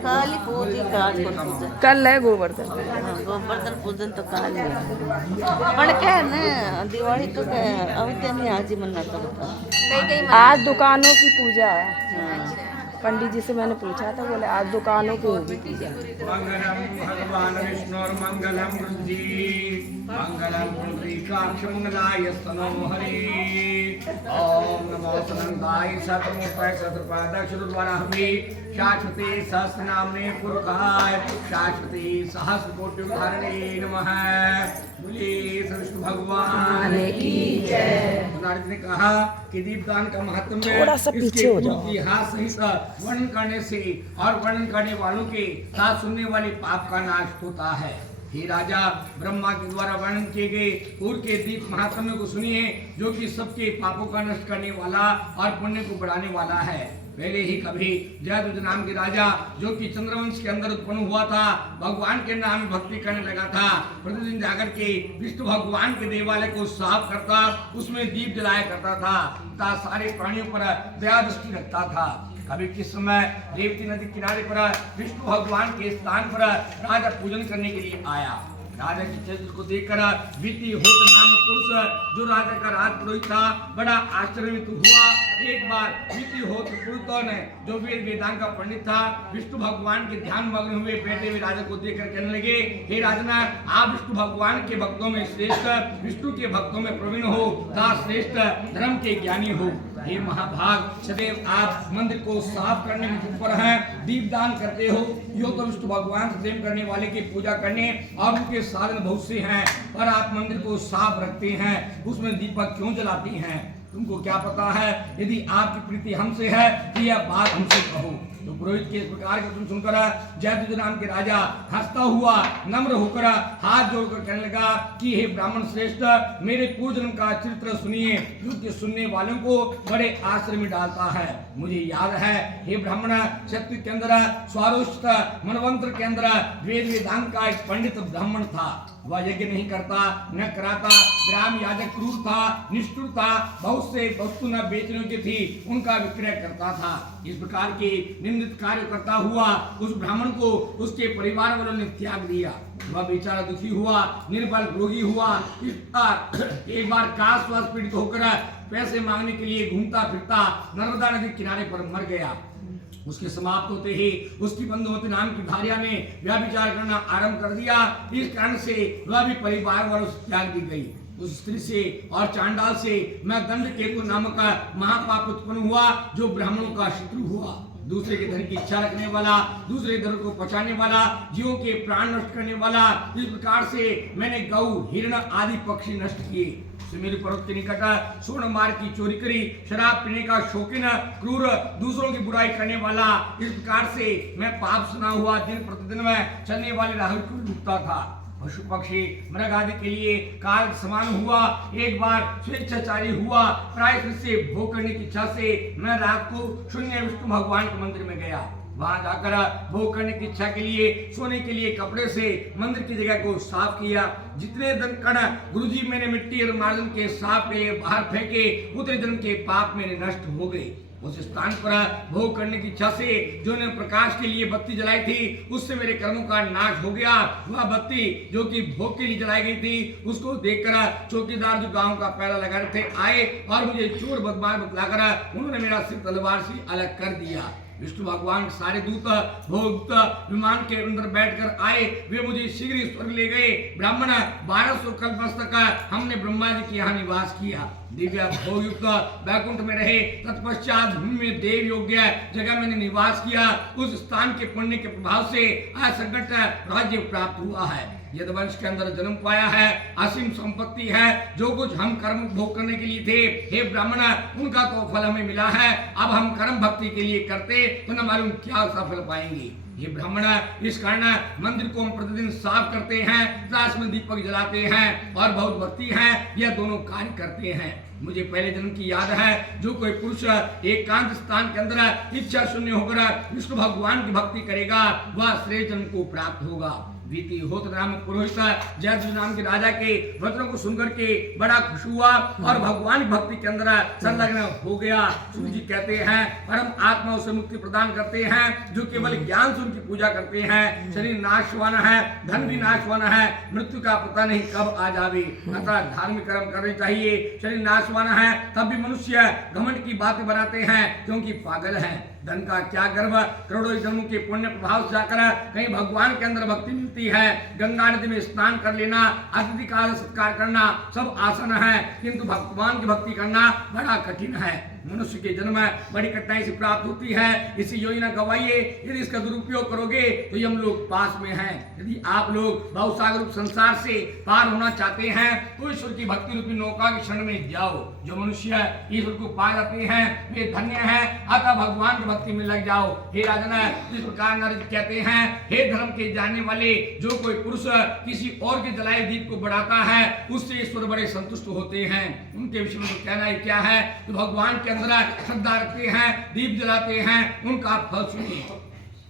काली पूजी काल को पूजन कल है गोवर्धन। गोवर्धन पूजन तो काल है पण क्या है ना दिवाली तो क्या है अभी तो नहीं आज ही मनाता होता। आज दुकानों की पूजा है। हाँ। पंडित जी से मैंने पूछा था, बोले आज दुकानों की होगी पूजा। मंगलम भगवान विष्णुर मंगलम वृद्धि मंगलम पुंडरीकाक्ष मंगलाय स्तनो हरि ओम नमो सनंदाय सतमुखाय सतपादक्षुर्वराहवे शाश्वते सहस्रनाम्ने पुरुषाय शाश्वते सहस्रकोटि धारणे नमः। बोलिए विष्णु भगवान की जय। नारद ने कहा कि दीपदान का महत्व थोड़ा सा पीछे हो जाओ। इतिहास सहित वर्णन करने से और वर्णन करने वालों के साथ सुनने वाले पाप का नाश होता है। हे राजा, ब्रह्मा के द्वारा वर्णन किए गए पूर्व के दीप महात्म्य को सुनिए, जो कि सबके पापों का नष्ट करने वाला और पुण्य को बढ़ाने वाला है। पहले ही कभी जयद्रथ नाम के राजा, जो कि चंद्रवंश के अंदर उत्पन्न हुआ था, भगवान के नाम में भक्ति करने लगा था। प्रतिदिन जाकर के विष्णु भगवान के देवालय को साफ करता, उसमें दीप जलाया करता था तथा सारे प्राणियों पर दया दृष्टि रखता था। कभी किस समय रेवती नदी किनारे पर विष्णु भगवान के स्थान पर राजा पूजन करने के लिए आया। राजा के चरित्र को देखकर वितिहोत्र नाम पुरुष, जो राजा का राजपुरोहित था, बड़ा आश्चर्यचकित हुआ। एक बार वितिहोत्र पुरुष ने, जो वेद वेदांग का पंडित था, विष्णु भगवान के ध्यान मग्न हुए बैठे हुए राजा को देखकर कहने लगे, हे राजना, आप विष्णु भगवान के भक्तों में श्रेष्ठ, विष्णु के भक्तों में प्रवीण हो तथा श्रेष्ठ धर्म के ज्ञानी हो। हे महाभाग, सदैव आप मंदिर को साफ करने में तत्पर हैं, दीपदान करते हो। यो तो विष्णु भगवान से प्रेम करने वाले की पूजा करने और उनके साधन बहुत से हैं, पर आप मंदिर को साफ रखते हैं, उसमें दीपक क्यों जलाती हैं? तुमको क्या पता है? यदि आपकी प्रीति हमसे है तो यह बात हमसे कहो। तो पुरोहित के इस प्रकार के तुम सुनकर जयद्रथ नाम के राजा हंसता हुआ नम्र होकर हाथ जोड़कर कहने लगा कि हे ब्राह्मण श्रेष्ठ, मेरे पूर्व जन्म का चरित्र सुनिए, जो कि सुनने वालों को बड़े आश्चर्य में डालता है। मुझे याद है, हे ब्राह्मण, शक्ति के अंदर स्वारोष्ट मनवंत्र के अंदर वेद वेदांग का एक पंडित ब्राह्मण था। वह यज्ञ नहीं करता, न कराता, ग्राम याजक क्रूर था, निष्ठुर था, बहुत से वस्तु न बेचने की थी, उनका विक्रय करता था। इस प्रकार के निंदित कार्य करता हुआ उस ब्राह्मण को उसके परिवार वालों ने त्याग दिया। वह बेचारा दुखी हुआ, निर्बल रोगी हुआ। एक बार काशवास पीड़ित होकर पैसे मांगने के लिए घूमता फिरता नर्मदा नदी किनारे पर मर गया। उसके समाप्त होते ही उसकी बंधुमती नाम की भार्या ने व्यभिचार करना आरंभ कर दिया। इस कारण से वह भी परिवार वालों से त्याग दी गई। उस स्त्री से और चांडाल से मैं दंडकेतु नामक महापाप उत्पन्न हुआ, जो ब्राह्मणों का शत्रु हुआ। दूसरे के धन की इच्छा रखने वाला, दूसरे धन को पचाने वाला, जीवों के प्राण नष्ट करने वाला। इस प्रकार से मैंने गौ, हिरण आदि पक्षी नष्ट किए। सुमेरु पर्वत के निकट स्वर्ण मार्ग की चोरी करी, शराब पीने का शौकीन, क्रूर, दूसरों की बुराई करने वाला। इस प्रकार से मैं पाप सुना हुआ दिन प्रतिदिन में चलने वाले राह को लूटता था। पशु पक्षी मृग आदि के लिए काल समान हुआ। एक बार स्वेच्छाचारी हुआ, प्रायश्चित से भोग करने की इच्छा से मैं रात को शून्य विष्णु भगवान के मंदिर में गया। वहां जाकर भोग करने की इच्छा के लिए सोने के लिए कपड़े से मंदिर की जगह को साफ किया। जितने दिन कण गुरुजी मैंने मिट्टी और मार्जन के साफ के बाहर फेंके, उतने दिन के पाप मेरे नष्ट हो गए। उस स्थान पर भोग करने की इच्छा से जो ने प्रकाश के लिए बत्ती जलाई थी, उससे मेरे कर्मों का नाश हो गया। वह बत्ती जो कि भोग के लिए जलाई गई थी, उसको देखकर चौकीदार जो गांव का पहरा लगा रहे थे आए और मुझे चोर बदमाश बतलाकर उन्होंने मेरा सिर तलवार से अलग कर दिया। विष्णु भगवान के सारे दूत भोग विमान के अंदर बैठकर आए, वे मुझे शीघ्र स्वर्ग ले गए। ब्राह्मण 1200 कल्प तक हमने ब्रह्मा जी के यहाँ निवास किया, दिव्य भोग युक्त वैकुंठ में रहे। तत्पश्चात भूमि में देव योग्य जगह मैंने निवास किया। उस स्थान के पुण्य के प्रभाव से असंकट राज्य प्राप्त हुआ है। यदवंश के अंदर जन्म पाया है, असीम संपत्ति है। जो कुछ हम कर्म भोग करने के लिए थे, हे ब्राह्मण, उनका तो फल हमें मिला है। अब हम कर्म भक्ति के लिए करते तो न मालूम क्या सफल पाएंगे। ये ब्राह्मण, इस कारण मंदिर को हम प्रतिदिन साफ करते हैं, रात में दीपक जलाते हैं और बहुत भक्ति है, यह दोनों कार्य करते हैं। मुझे पहले जन्म की याद है, जो कोई पुरुष एकांत स्थान के अंदर इच्छा शून्य होकर विष्णु भगवान की भक्ति करेगा, वह श्रेष्ठ जन्म को प्राप्त होगा। वितिहोत्र नाम पुरोहित जयद्रथ नाम के राजा के वचनों को सुनकर के बड़ा खुश हुआ और भगवान की भक्ति के अंदर संलग्न हो गया। सूर्य जी कहते हैं परम आत्मा उसे मुक्ति प्रदान करते हैं जो केवल ज्ञान से उनकी पूजा करते हैं। शरीर नाशवान है, धन भी नाशवान है, मृत्यु का पता नहीं कब आ जावे, अतः धार्मिक कर्म करने चाहिए। शरीर नाशवान है तब भी मनुष्य घमंड की बातें बनाते हैं क्योंकि पागल है। धन का क्या गर्व, करोड़ों जन्मों के पुण्य प्रभाव से जाकर कहीं भगवान के अंदर भक्ति मिलती है। गंगा नदी में स्नान कर लेना, अतिथि का सत्कार करना सब आसान है, किंतु भगवान की भक्ति करना बड़ा कठिन है। मनुष्य के जन्म बड़ी कठिनाई से प्राप्त होती है, इसी योजना गवाइए। यदि इसका दुरुपयोग करोगे तो हम लोग पास में हैं। यदि आप लोग भवसागर रूप संसार से पार होना चाहते हैं तो ईश्वर की भक्ति रूपी नौका के क्षण में जाओ। जो मनुष्य ईश्वर को पा जाते हैं वे धन्य हैं, अतः भगवान की भक्ति में लग जाओ। हे राजन, इस प्रकार नारद कहते हैं, हे धर्म के जानने वाले, जो कोई पुरुष किसी और के जलाए दीप को बढ़ाता है उससे ईश्वर बड़े संतुष्ट होते हैं। उनके विषय में तो कहना ही क्या है, तो भगवान के अंदर श्रद्धा रखते हैं, दीप जलाते हैं, उनका फल सुनिए।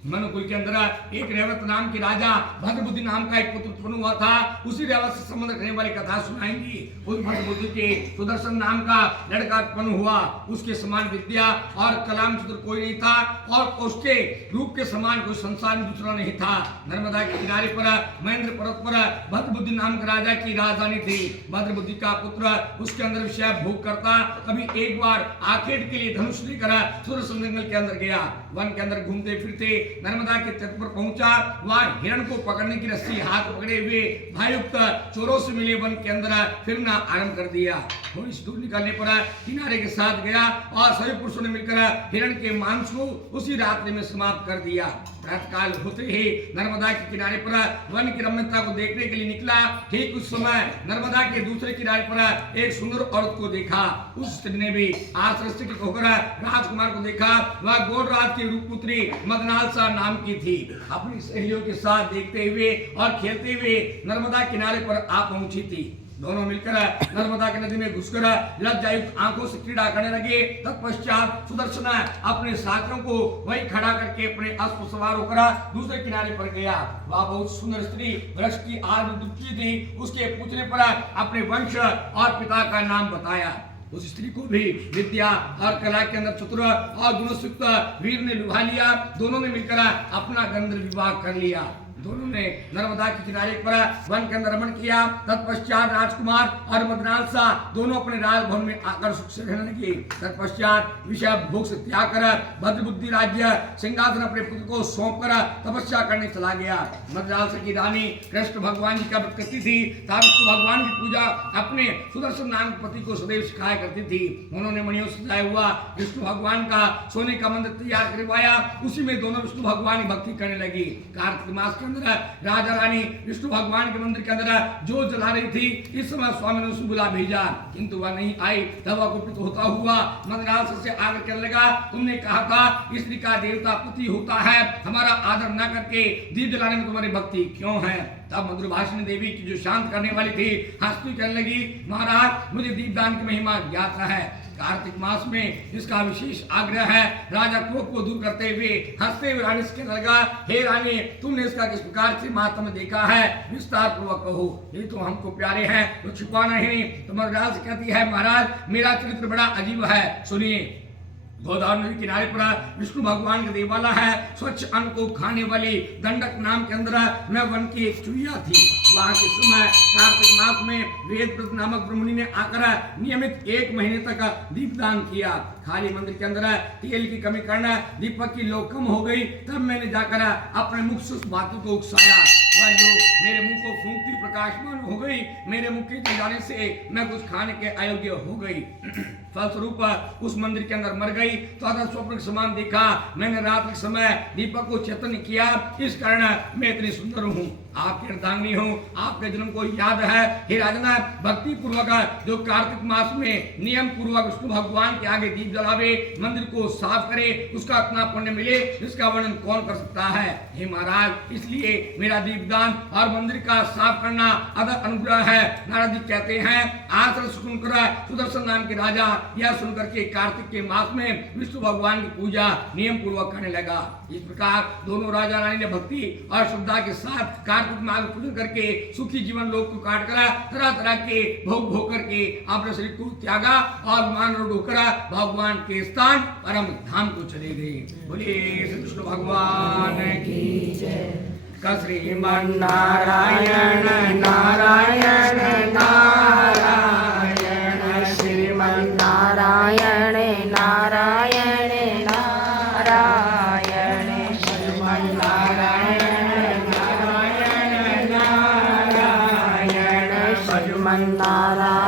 मनुकुल के अंदर एक रेवत नाम के राजा भद्रबुद्धि नाम का एक पुत्र उत्पन्न हुआ था। उसी रेवत से संबंध रखने वाली कथा सुनाएंगी। उस भद्रबुद्धि के सुदर्शन नाम का लड़का उत्पन्न हुआ। उसके समान विद्या और कलाम चतुर कोई नहीं था और उसके रूप के समान कोई संसार में दूसरा नहीं था। नर्मदा के किनारे पर महेंद्र पर्वत पर भद्रबुद्धि नाम के राजा की राजधानी थी। भद्रबुद्धि का पुत्र उसके अंदर विषय भोग करता कभी एक बार आखेट के लिए धनुष लेकर सुदर्शन जंगल के अंदर गया। वन के अंदर घूमते फिरते नर्मदा के तट पर पहुंचा। वहां हिरण को पकड़ने की रस्सी हाथ पकड़े हुए भायुक्त चोरों से मिले वन के अंदर फिरना आरंभ कर दिया। थोड़ी सी दूर निकलने पर किनारे के साथ गया और सभी पुरुषों ने मिलकर हिरण के मांस को उसी रात्रि में समाप्त कर दिया। प्रातःकाल होते ही नर्मदा के किनारे पर वन की रम्यता को देखने के लिए निकला। ठीक उस समय नर्मदा के दूसरे किनारे पर एक सुंदर औरत को देखा। उस स्त्री ने भी आश्चर्यचकित होकर राजकुमार को देखा। वह गौड़राज की रूपपुत्री मदनालसा नाम की थी। अपनी सहेलियों के साथ देखते हुए और खेलते हुए नर्मदा किनारे पर आ पहुंची थी। दोनों मिलकर नर्मदा की नदी में घुसकर लज्जायुक्त आंखों से क्रीड़ा करने लगे। तत्पश्चात सुदर्शन अपने साथियों को वहीं खड़ा करके अपने अश्व पर सवार होकर दूसरे किनारे पर गया। वह बहुत सुंदर स्त्री वृक्ष की आड़ थी। उसके पूछने पर अपने वंश और पिता का नाम बताया। उस स्त्री को भी विद्या और कला के अंदर चतुर और गुणयुक्त वीर ने लुभा लिया। दोनों ने मिलकर अपना गंधर्व विवाह कर लिया। दोनों ने नर्मदा के किनारे पर वन के अंदर रमण किया। तत्पश्चात राजकुमार और मदनालसा दोनों अपने राजभवन में आकर सुख से रहने लगे। तत्पश्चात विषय भोग से त्याग कर भद्रबुद्धि राज्य सिंहासन अपने पुत्र को सौंप कर तपस्या करने चला गया। मदनालसा की रानी कृष्ण भगवान जी का व्रत करती थी। विष्णु भगवान की पूजा अपने सुदर्शन नाम पति को सदैव सिखाया करती थी। उन्होंने मणियों से सजाया हुआ विष्णु भगवान का सोने का मंदिर तैयार करवाया। उसी में दोनों विष्णु भगवान की भक्ति करने लगी। कार्तिक मास के अंदर राजा रानी विष्णु भगवान के मंदिर के अंदर जो जला रही थी। इस समय स्वामी ने उसे बुला भेजा, किंतु वह नहीं आई। तब वह कुपित होता हुआ मदनालसा से आगे कहने लगा, तुमने कहा था स्त्री का देवता पति होता है, हमारा आदर न करके दीप जलाने में तुम्हारी भक्ति क्यों है? तब मधुरभाषिणी देवी की जो शांत करने वाली थी हंसती कहने लगी, महाराज मुझे दीपदान की महिमा ज्ञात है। कार्तिक मास में इसका विशेष आग्रह है। राजा क्रोध को दूर करते हुए हंसते हुए रानी से कहने लगा, हे रानी तुमने इसका किस प्रकार से महात्म्य देखा है, विस्तार पूर्वक कहो। ये तो हमको प्यारे हैं तो छुपाना ही नहीं। तो मदनालसा से कहती है, महाराज मेरा चरित्र बड़ा अजीब है, सुनिए। गोदावरी नदी किनारे पर विष्णु भगवान का देवालय है। स्वच्छ अन्न को खाने वाली दंडक नाम के अंदर न वन की एक चुहिया थी। वहां के समय कार्तिक मास में वेदव्रत नामक ब्रह्मणी ने आकर नियमित 1 महीने तक दीपदान किया। खाली मंदिर के अंदर तेल की कमी करना, दीपक की लो कम हो गई। तब मैंने जाकर अपने मुख से उस बात को उकसाया। वह जो मेरे मुंह को फूंकती प्रकाशमान हो गई। मेरे मुख के जाने से मैं कुछ खाने के अयोग्य हो गई। फलस्वरूप उस मंदिर के अंदर मर गई। तो अगर स्वप्न के समान देखा। मैंने रात के समय दीपक को चेतन किया, इस कारण मैं इतनी सुंदर हूँ। आपकी अर्धांगिनी हूँ, आपके जन्म को याद है। हे राजन, भक्ति पूर्वक जो कार्तिक मास में नियम पूर्वक विष्णु भगवान के आगे दीप जलावे, मंदिर को साफ करे, उसका अपना पुण्य मिले, इसका वर्णन कौन कर सकता है? हे महाराज, इसलिए मेरा दीपदान और मंदिर का साफ करना अदर अनुग्रह है। नारद जी कहते हैं, आश्चर्य सुनकर सुदर्शन नाम के राजा यह सुनकर के कार्तिक के मास में विष्णु भगवान की पूजा नियम पूर्वक करने लगा। इस प्रकार दोनों राजा रानी ने भक्ति और श्रद्धा के साथ कार्तिक माह में पूजन करके सुखी जीवन लोक को काट करा, तरह तरह के भोग भोग करके अपने शरीर को त्यागा और विमान रोड होकर भगवान के स्थान परम धाम को चले गए। बोले श्री कृष्ण भगवान की जय। श्रीमन नारायण नारायण नारायण श्रीमन नारायण नारायण नारायण श्रीमन नारायण नारायण नारायण श्रीमन नारायण।